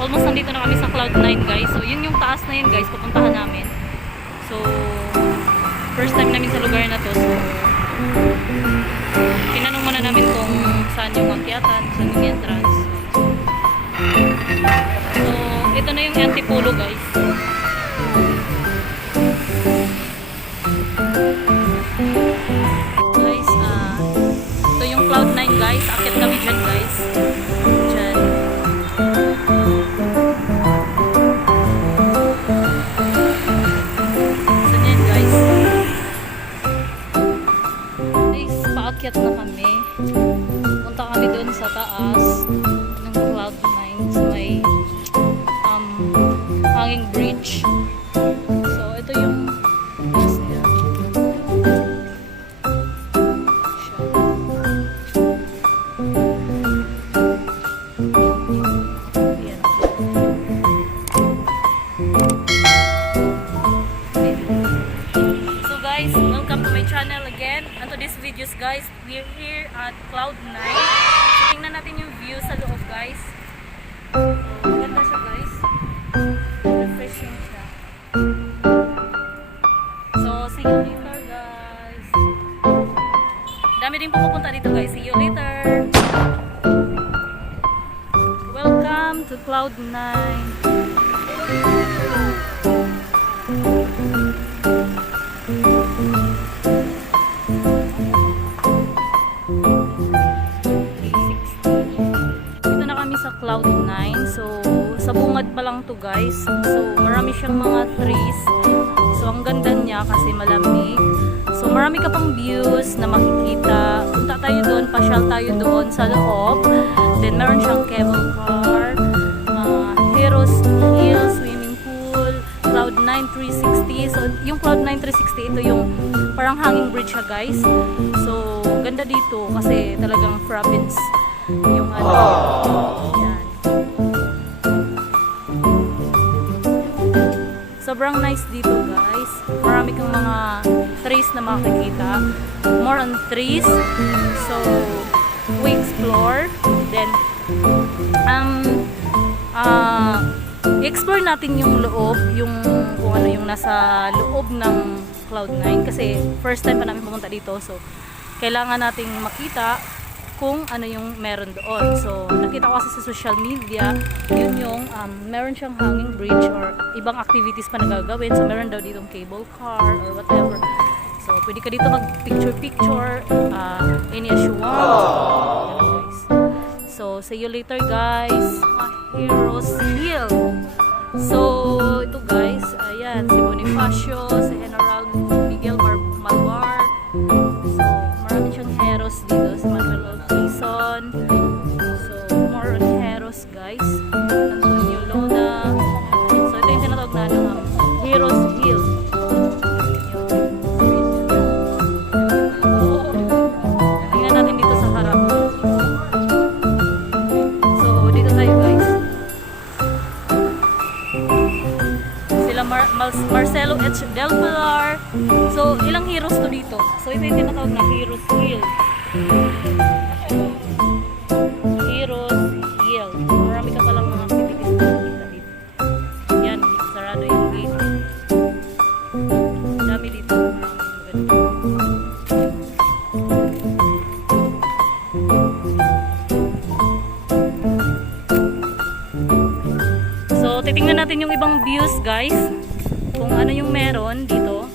almost nandito na kami sa Cloud9 guys. So yun yung taas na yun guys, pupuntahan namin. So first time namin sa lugar na to. So tinanong muna namin kung saan yung akyatan, saan yung entrance. So ito na yung Antipolo guys. Guys, ito yung Cloud9 guys. Akyat kami dyan guys. Dyan. Saan yan guys? Guys, paakyat na kami. Punta kami doon sa taas ng Cloud9 sa may hanging bridge. So ito yung taas niya. So guys, welcome to my channel again. And to this videos guys, we're here at Cloud9. So tingnan natin yung view sa loob guys. So maganda siya guys. Refreshing siya. So see you later guys. Dami din pupunta dito guys. See you later. Welcome to Cloud9. Dito na kami sa Cloud9. So sa bungad pa lang to guys. So marami siyang mga trees. So ang ganda niya kasi malamig. So marami ka pang views na makikita. Punta tayo doon, pasyal tayo doon sa loob. Then meron siyang cable car, Heroes Hill, swimming pool, Cloud9 360. So yung Cloud9 360, ito yung parang hanging bridge siya guys. So ganda dito kasi talagang province yung ano. Yan. Sobrang nice dito guys. Marami kang mga trees na makikita. More on trees. So we explore. Then i-explore natin yung loob, yung kung ano yung nasa loob ng Cloud9 kasi first time pa namin pumunta dito. So kailangan nating makita kung ano yung meron doon. So nakita ko kasi sa social media, yun yung meron siyang hanging bridge or ibang activities pa na gagawin. So meron daw ditong cable car or whatever. So pwede ka dito mag picture any as you want. So see you later guys. Heroes Hill. So ito guys, ayan si Bonifacio, si General Miguel Malvar. So marami siyang heroes dito, si Manuel Quezon. So more on heroes guys. Antonio Luna. So ito yung tinatawag na Heroes Hill. Tingnan natin dito sa harap. So dito tayo guys. Sila Marcelo H. Del Pilar. So ilang heroes to dito. So ito yung tinatawag na Heroes Hill. Heroes Hill. Marami ka palang mga activities na makikita dito. Yan, sarado yung gate. Dami dito. So titingnan natin yung ibang views guys. Kung ano yung meron dito.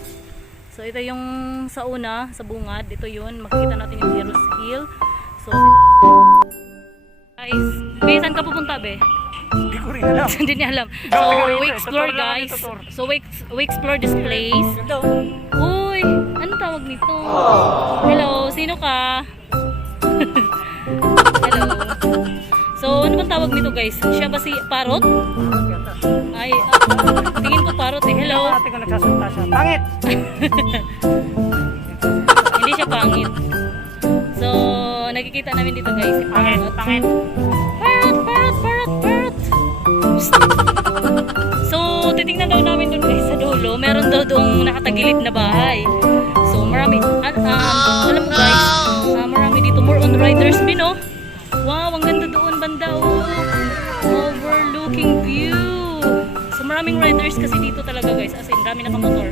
So ito yung sa una, sa bungad, ito yun, makikita natin yung Heroes Hill. So guys, saan ka pupunta be? Hindi ko rin alam. Hindi niya alam. So we explore guys. So we explore this place. Uy, ano tawag nito? Hello, sino ka? Hello. So ano bang tawag nito guys? Siya ba si Parrot? Ay, tingin ko Parrot eh. Hello. Ate ko nagsasalita siya. Pangit! Hindi siya pangit. So, nakikita namin dito guys si Parrot. Pangit! Parrot, parrot, parrot, parrot. So, titingnan daw namin doon guys sa dulo. Meron daw doong nakatagilid na bahay. So, marami. Alam mo guys, marami dito. More on riders bin, oh. Wow, ang ganda doon banda, oh. daming riders kasi dito talaga guys, as in dami nakamotor.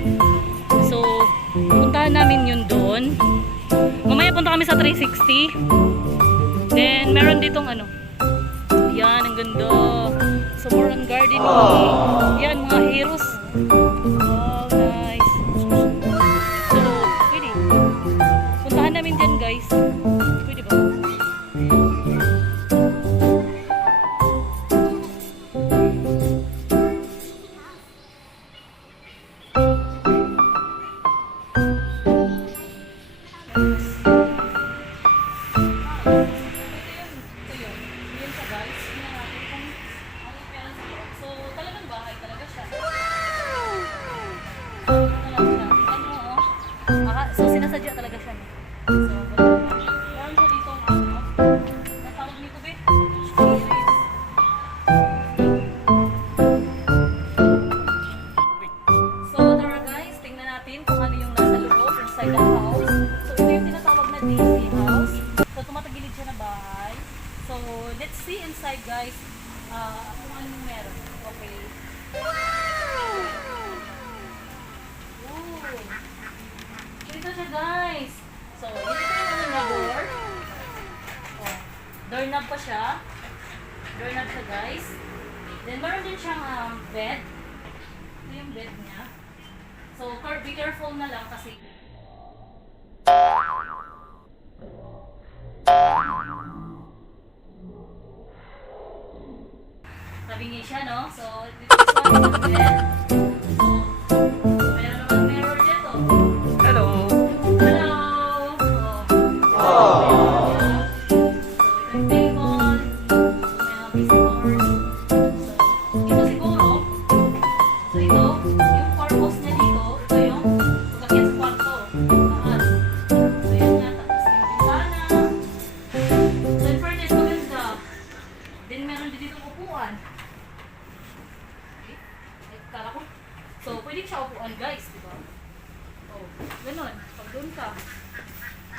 So, puntahan namin yun doon. Mamaya punta kami sa 360. Then, meron ditong ano. Yan, ang ganda. So, more on gardening. Yan, mga heroes. Wow, nice. So, pwede. Puntahan namin dyan guys. Pwede ba? So, talagang bahay talaga siya. So, sinasadya talaga siya. So, meron siya dito ano. Natawag nito ba? So, tara guys, tingnan natin kung ano yung nasa loob inside the house. So, ito yung tinatawag na Daisy house. So, tumatagilid siya na bahay. So, let's see inside guys kung ano yung meron. Okay. Ooh. Ito siya guys. So, dito yung ano na door. Oh, doorknob pa siya. Doorknob siya guys. Then, meron din siyang bed. Ito yung bed niya. So, be careful na lang kasi tabingi siya, no? So, this one is the bed. So, meron naman mirror dito. Hello. Hello! Oh. So, ito yung table. May mga visitors. So, ito siguro. So, ito, yung purpose niya dito, ito yung pagkakit sa kwarto. Taas. So, yun nga. Tapos yung bintana. So, in fairness, maganda. Then, meron din dito upuan. Okay. Ay, kala ko. So, pwede siya upuan, guys, di ba? Oh, ganun. Pag doon ka.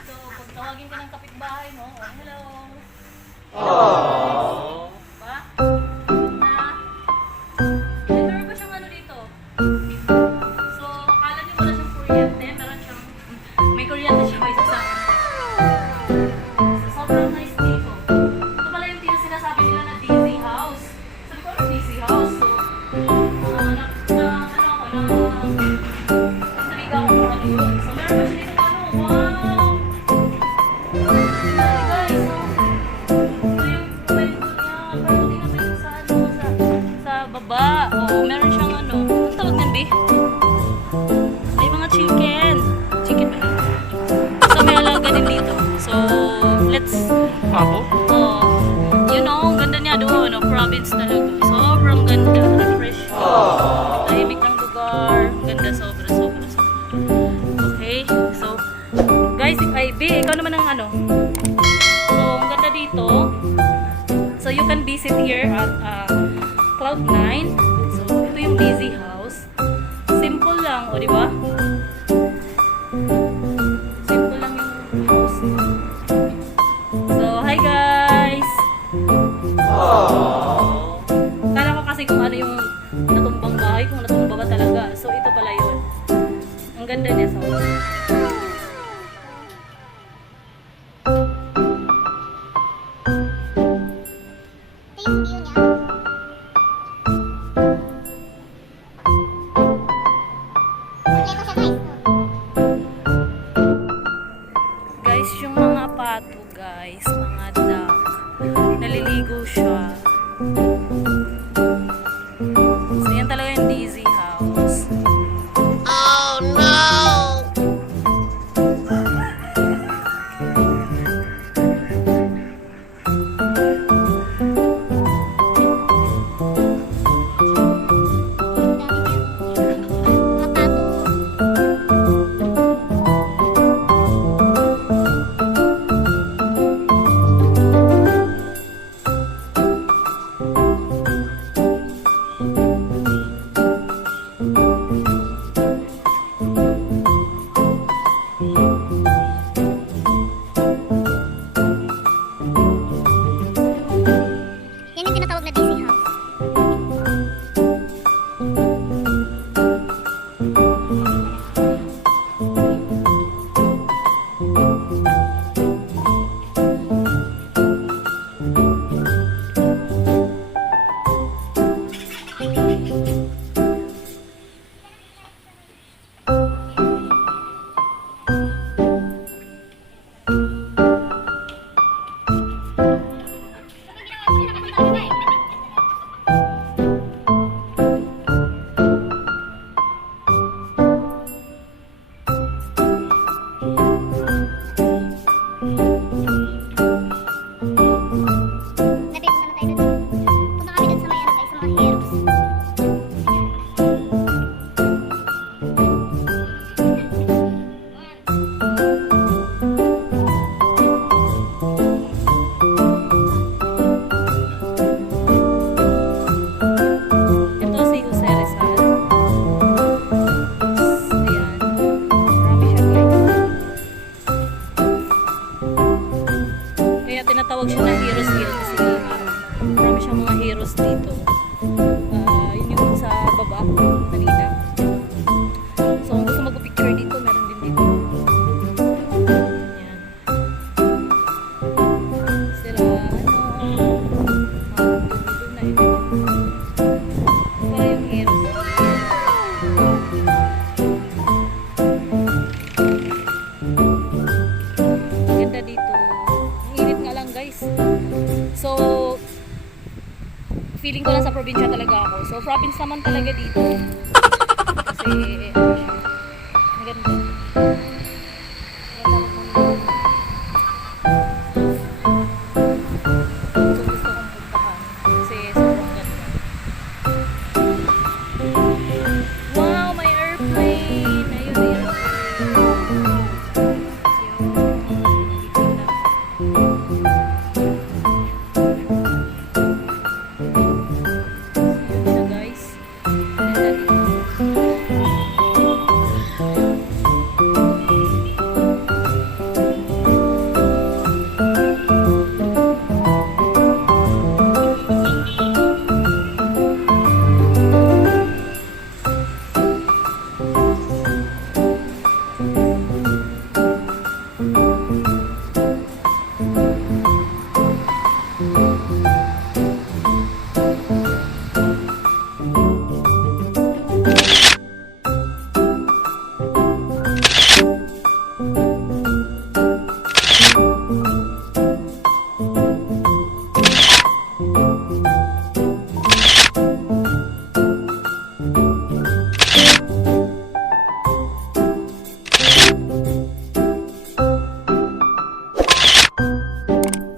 So, pag tawagin ka ng kapitbahay mo, oh, hello. Aww. Diba? Na, meron pa siyang ano dito. So, akala niyo wala siyang kuryente. Meron siyang, may kuryente siya may sasama. So, sobrang nice dito. Ito pala yung sinasabi nila na Daisy house. Sabi ko, ano Daisy house? So, naligaw ko kung ano yun. So, meron pa siya dito ano, wow! Guys, ito yung kwento niya. Parang tingnan mo yung sa ano, sa baba. Oo, meron siyang ano. Ano tawag nun, B? May mga chicken. Chicken ba? So, may alaga din dito. So, let's... Ako? Oh, you know, ang ganda niya doon, no? Province talaga. Sobrang ganda. Refresh. Tahimik ng lugar. Ganda, sobra. Okay, so, guys, B, ikaw naman ang ano. So, ang ganda dito. So, you can visit here at Cloud9. So, ito yung Daisy house. Simple lang, o, di ba? Simple lang yung house. So, hi guys! Kala ko kasi kung ano yung natumbang bahay, kung natumba ba talaga. So, ito pala yun. Ang ganda niya sa guys, yung mga pato guys, mga duck, naliligo siya. So, yan talaga yung Daisy house. Oh no! mga heroes dito. Yun yung sa baba kanina. So kung gusto mag-picture dito, meron din dito. Yan. Sila dito na yun. Para yung heroes. Ganda dito. Ang init nga lang guys. So, feeling ko lang sa probinsya talaga ako. So, province naman talaga dito. Kasi, ano siya. Ang ganda. So, gusto kong puntahan. Kasi, sobrang ganda. Wow, may airplane! Ayun, may airplane.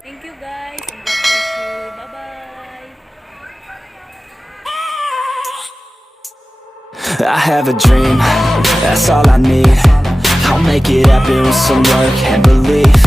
Thank you guys and God bless you. Bye-bye. I have a dream, that's all I need. I'll make it happen with some work and belief.